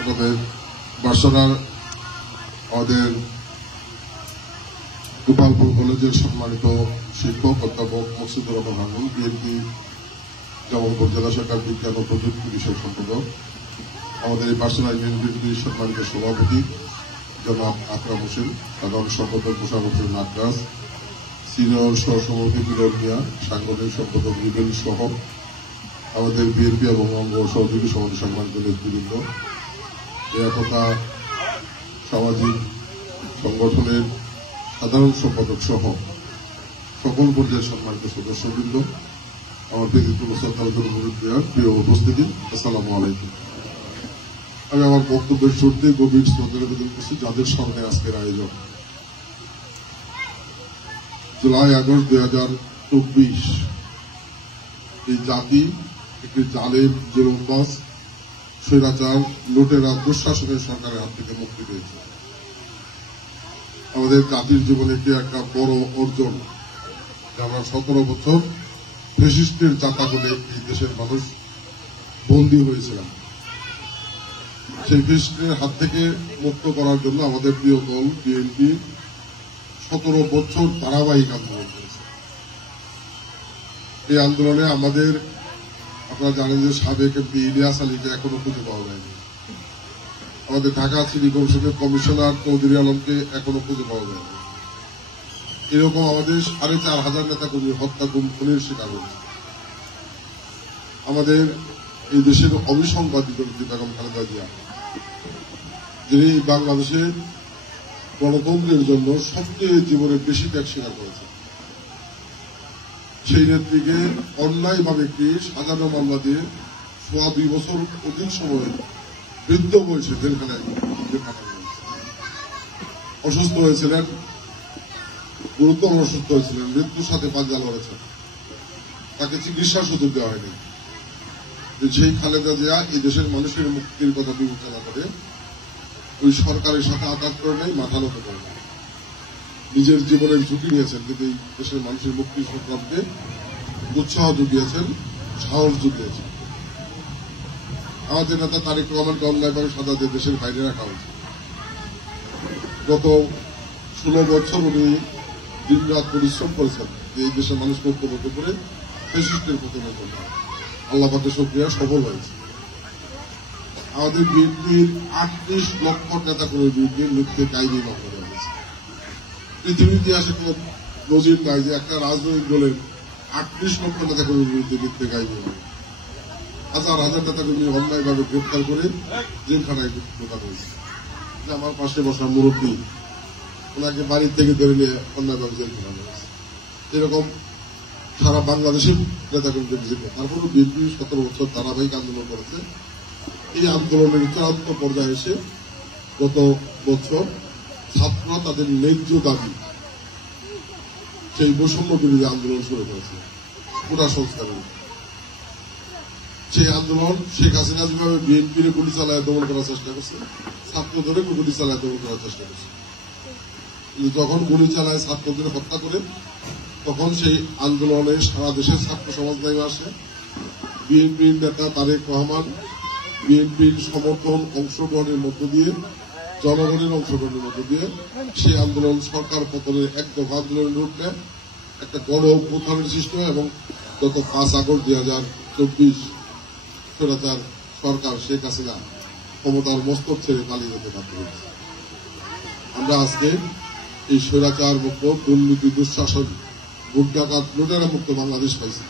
আমাদের বার্সেলোনার আমাদের গোপালপুর কলেজের সম্মানিত শিক্ষক অধ্যাপক মকসুদুর রহমান হারুন, বিএনপি জামালপুর জেলা শাখার বিজ্ঞান ও প্রযুক্তি বিষয়ক সম্পাদক, আমাদের এই বার্সেলোনা ইউনিয়ন বিএনপির সম্মানিত সভাপতি জনাব আকরাম হোসেন, সাধারণ সম্পাদক মোশাররফুল নাটরাজ, সিনিয়র সহসভাপতি বিরল মিয়া, সাংগঠনিক সম্পাদক রিবেল সহ আমাদের বিএনপি এবং অঙ্গ সহযোগী সমাজের সম্মানিত নেতৃবৃন্দ, একতা সামাজিক সংগঠনের সাধারণ সম্পাদক সহ সকল পর্যায়ের সম্মানিত সদস্যবৃন্দ, আমার প্রিয় উপস্থিতি, আসসালামু আলাইকুম। আমি আমার বক্তব্যের শুরুতে গভীর শ্রদ্ধা নিবেদন করছি যাদের সামনে আজকের আয়োজন। জুলাই আগস্ট 2024 এই জাতি একটি জালেম, জুলুমবাজ, স্বৈরাচার, লুটেরা, দুঃশাসনের সরকারের হাত থেকে মুক্তি পেয়েছে। আমাদের জাতির জীবনে এটি একটা বড় অর্জন। আমরা 17 বছর ফ্যাসিস্টের চাতাগুলে এই দেশের মানুষ বন্দী হয়েছিলাম। সেই ফ্যাসিস্টের হাত থেকে মুক্ত করার জন্য আমাদের প্রিয় দল বিএনপি 17 বছর ধারাবাহিক আন্দোলন করেছে। এই আন্দোলনে আমাদের, আপনারা জানেন যে সাবেক এমপি ইলিয়াস আলীকে এখনো খুঁজে পাওয়া যায়নি। আমাদের ঢাকা সিটি কর্পোরেশনের কমিশনার চৌধুরী আলমকে এখনো খুঁজে পাওয়া যায়নি। এরকম আমাদের 4,500 নেতাকর্মী হত্যা, গুম, খুনের শিকার হয়েছে। আমাদের এই দেশের অবিসংবাদিত বেগম খালেদা জিয়া, যিনি বাংলাদেশের গণতন্ত্রের জন্য সবচেয়ে জীবনে বেশি ত্যাগ স্বীকার করেছে, সেই নেত্রীকে অন্যায়ভাবে একটি সাজানো মামলা দিয়ে 2.5 বছর অধিক সময় বৃদ্ধ বয়সে জেলখানায় অসুস্থ হয়েছিলেন, গুরুতর অসুস্থ হয়েছিলেন, মৃত্যুর সাথে পাঞ্জা লড়েছেন, তাকে চিকিৎসার সুযোগ দেওয়া হয়নি। সেই খালেদা জিয়া এই দেশের মানুষের মুক্তির কথা বিবেচনা করে ওই সরকারের সাথে আঘাত করে নেই, মাথা নত করে নেই, নিজের জীবনের ঝুঁকি নিয়েছেন, কিন্তু এই দেশের মানুষের মুক্তির সংগ্রামকে উৎসাহ জুগিয়েছেন, সাহস জুগিয়েছেন। আমাদের নেতা তারেক রহমানকে অন্যায়ভাবে সাজা দিয়ে দেশের বাইরে রাখা হয়েছে। গত 16 বছর উনি দিনরাত পরিশ্রম করেছেন এই দেশের মানুষকে ঐক্যবদ্ধ করে ফ্যাসিস্টের পতনের জন্য। আল্লাহ পাকের শুকরিয়া, সফল হয়েছে। আমাদের বিএনপির 38 লক্ষ নেতাকর্মীর বিরুদ্ধে মিথ্যে কাহিনী মামলা দেওয়া হয়েছে। পৃথিবীর ইতিহাসে কোন নজির নাই যে একটা রাজনৈতিক দলের 38 লক্ষ নেতাকর্মীর বিরুদ্ধে মিথ্যে কাহিনী হবে। হাজার হাজার নেতাকর্মী অন্যায়ভাবে গ্রেপ্তার করে জেলখানায় ঢোকানো হয়েছে। আমার পাশে বসা মুরব্বী, ওনাকে বাড়ির থেকে ধরে নিয়ে অন্যায়ভাবে জেল ঢোকানো হয়েছে। এরকম সারা বাংলাদেশের নেতাকর্মীদের জেলে। তারপরেও বিএনপি 17 বছর ধারাবাহিক আন্দোলন করেছে। এই আন্দোলনের চূড়ান্ত পর্যায়ে এসে গত বছর ছাত্ররা তাদের ন্যায্য দাবি, সেই বৈষম্য বিরোধী আন্দোলন শুরু করেছে কোটা সংস্কারের। সেই আন্দোলন শেখ হাসিনা যেভাবে বিএনপির গুলি চালায় দমন করার চেষ্টা করছে, ছাত্রদের গুলি চালায় দমন করার চেষ্টা করছে। যখন গুলি চালায় ছাত্রদের হত্যা করে, তখন সেই আন্দোলনে সারা দেশের ছাত্র সমাজ নেমে আসে। বিএনপির নেতা তারেক রহমান বিএনপির সমর্থন, অংশগ্রহণের মধ্য দিয়ে, জনগণের অংশগ্রহণের মধ্য দিয়ে সেই আন্দোলন সরকার পতনের এক দফা আন্দোলনের রূপ নেয়, একটা গণ অভ্যুত্থানের সৃষ্টি হয় এবং গত 5 আগস্ট 2024 স্বৈরাচার সরকার শেখ হাসিনা ক্ষমতার মস্তক ছেড়ে পালিয়ে যেতে বাধ্য হয়েছে। আমরা আজকে এই স্বৈরাচার মুক্ত, দুর্নীতি, দুঃশাসন, ভোট ডাকাত, লুটেরা মুক্ত বাংলাদেশ পাইছি।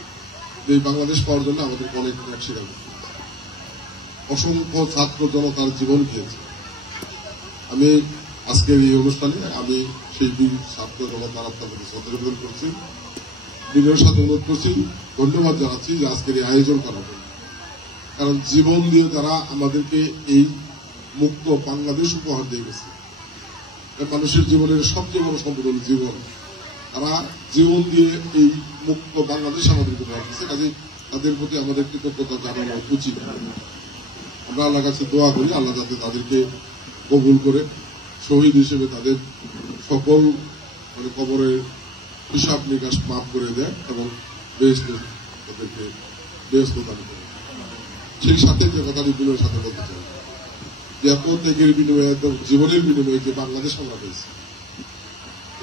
এই বাংলাদেশ পাওয়ার জন্য আমাদেরকে অনেক ত্যাগ স্বীকার করতে হবে। অসংখ্য ছাত্র জনতার জীবন খেয়েছে। আমি আজকের এই অনুষ্ঠানে আমি সেই দুই ছাত্র জনতার আপনাদের শ্রদ্ধা নিবেদন করছি, বিনয়ের সাথে অনুরোধ করছি, ধন্যবাদ জানাচ্ছি যে আজকের এই আয়োজন করার জন্য। কারণ জীবন দিয়ে তারা আমাদেরকে এই মুক্ত বাংলাদেশ উপহার দিয়ে গেছে। মানুষের জীবনের সবচেয়ে বড় সম্পদ হল জীবন। তারা জীবন দিয়ে এই মুক্ত বাংলাদেশ আমাদেরকে উপহার দিচ্ছে। কাজেই তাদের প্রতি আমাদের কৃতজ্ঞতা জানানো উচিত। আমরা আল্লাহর কাছে দোয়া করি, আল্লাহ যাতে তাদেরকে কবুল করে শহীদ হিসেবে তাদের সকল কবরের হিসাব নিকাশ মাফ করে দেয় এবং তাদেরকে বেহেশত দান করে। সেই সাথে যে কথাটি বিনয়ের সাথে বলতে চাই, যে এত ত্যাগের বিনিময়ে, এত জীবনের বিনিময়ে যে বাংলাদেশ আমরা পেয়েছি,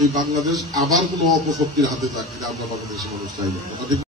এই বাংলাদেশ আবার কোন অপশক্তির হাতে থাকলে আমরা বাংলাদেশের মানুষ চাই না।